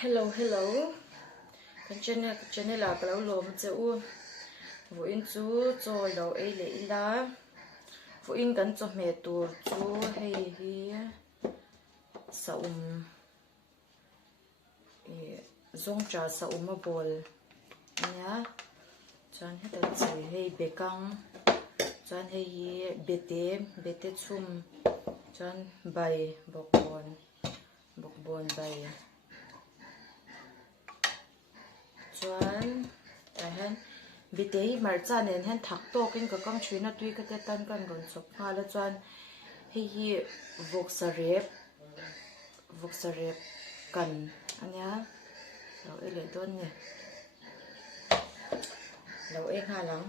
Hello. Kan channel la kalo lom cheu. Vo in chu choi lo ei le ila. Vo in kan cho me tur chu hei hi saum zong cha saum a bol nya chan he ta chi hei bekang chan hei bete chum chan bai bokbon bai chuan hen bite hi mar chan nen hen thak to kin ka kang thina tui ka te tan kan ron chop nga la chuan hi voksarep kan anya lo ele don ne lo e kha lang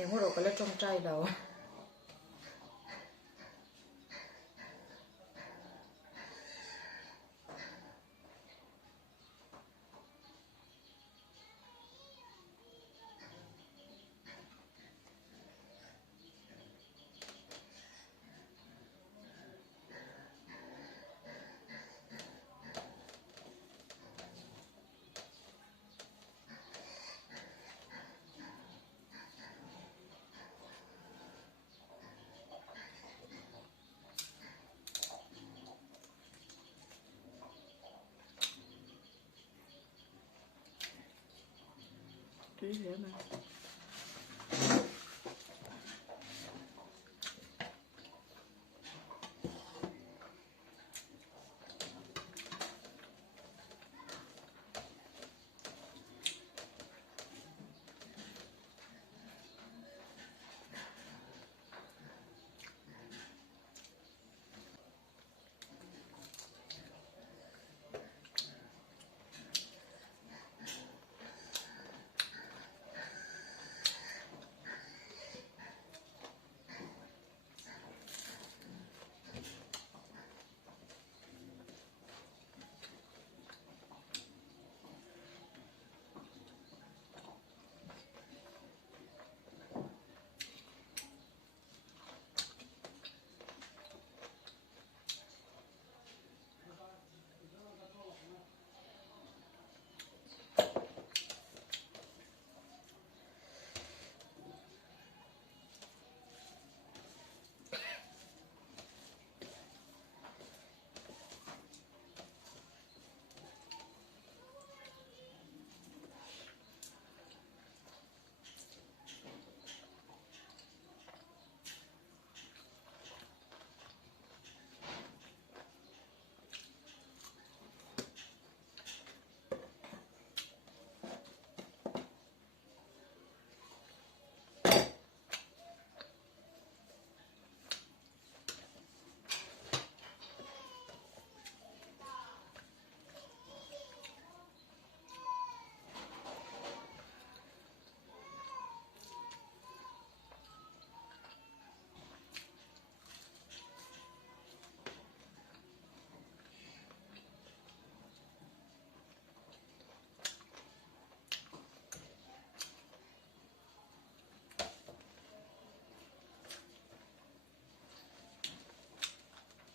e ho ro ka la trong trai lo tui le ma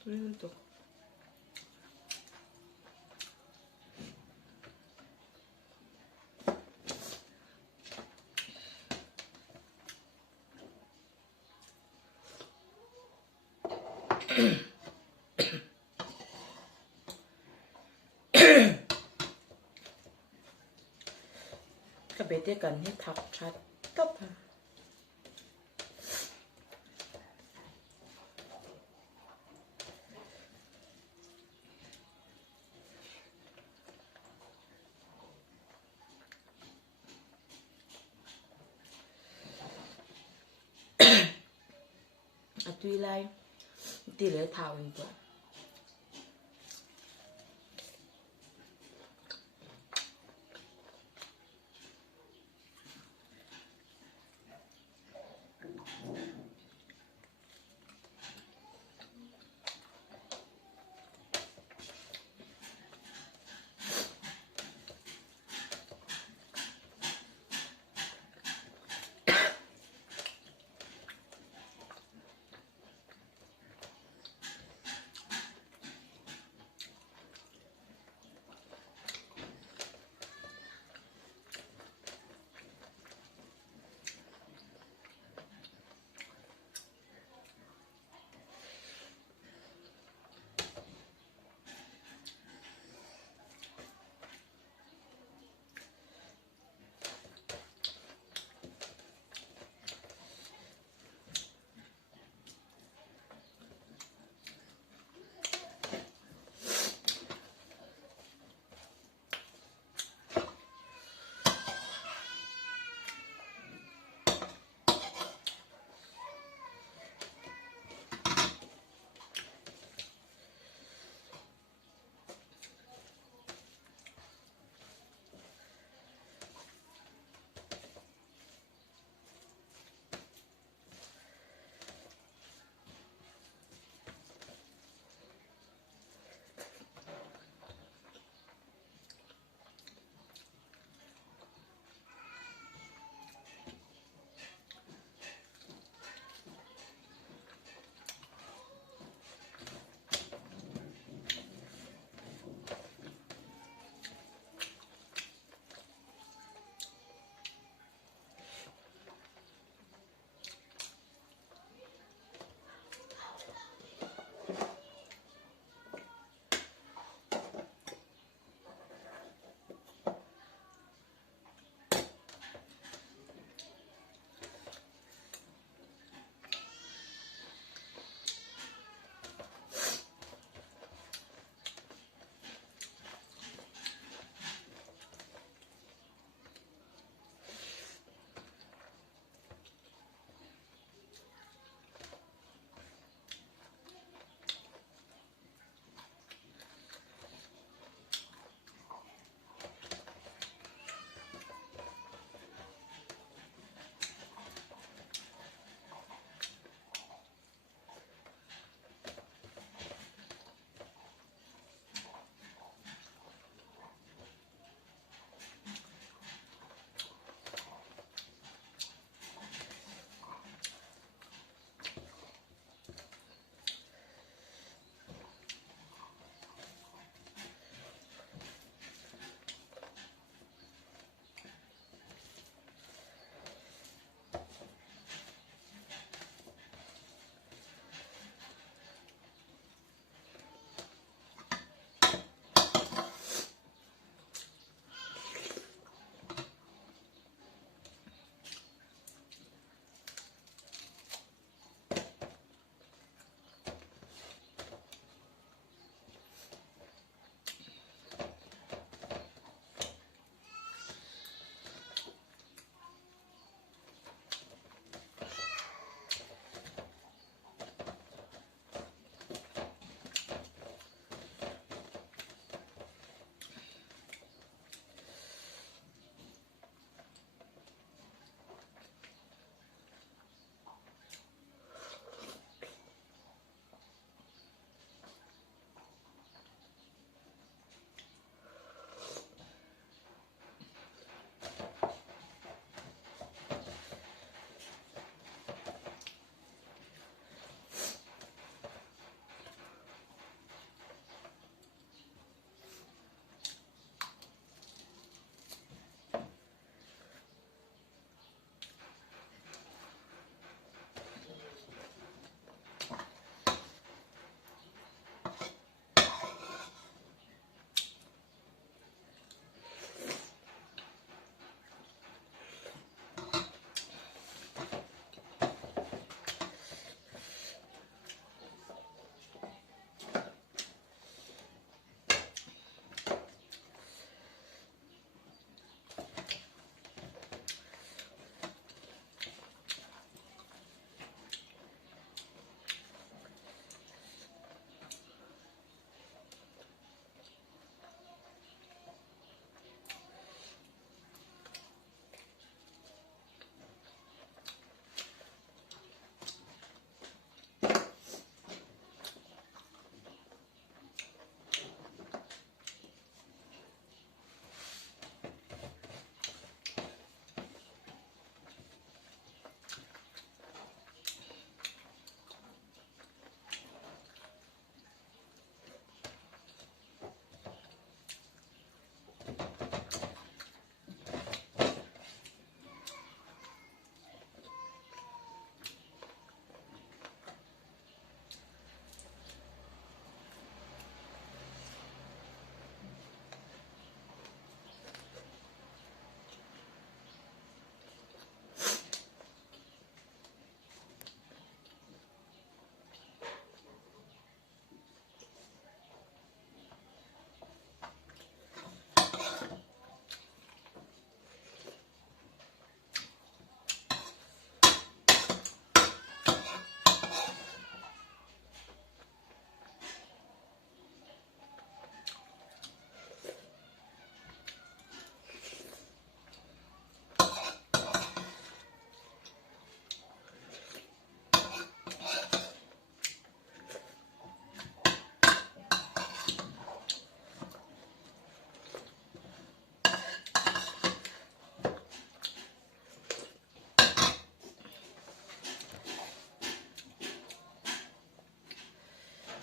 tui to ka bete kan hi thak that top a tui lai ti le thao in to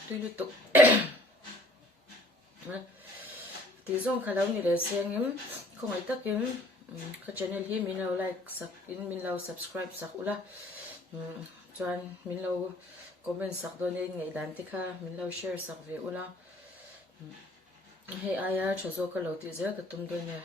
tui lu tu ti zong khalau ni le sengim khongai takim ka channel hi min lo like sak in min lo subscribe sak ula chuan min lo comment sak do ne ngei dan ti kha min lo share sak ve ula hei aya thazo ka lo ti zel ka tum do ne